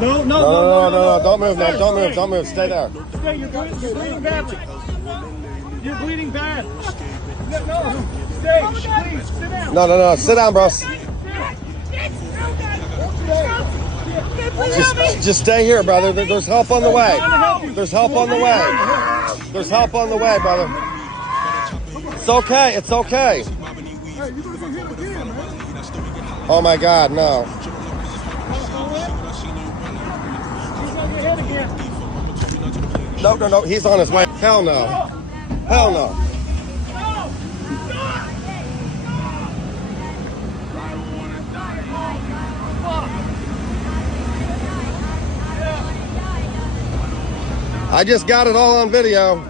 No. Don't move, man. Don't move. Stay there. Stay. You're bleeding badly. You're bleeding bad. No. Stay. Please, sit down. No. Sit down, bro. Just stay here, brother. There's help on the way. There's help on the way. There's help on the way, brother. It's okay. It's okay. Oh my God, no. No. He's on his way. Hell no. Hell no. I just got it all on video.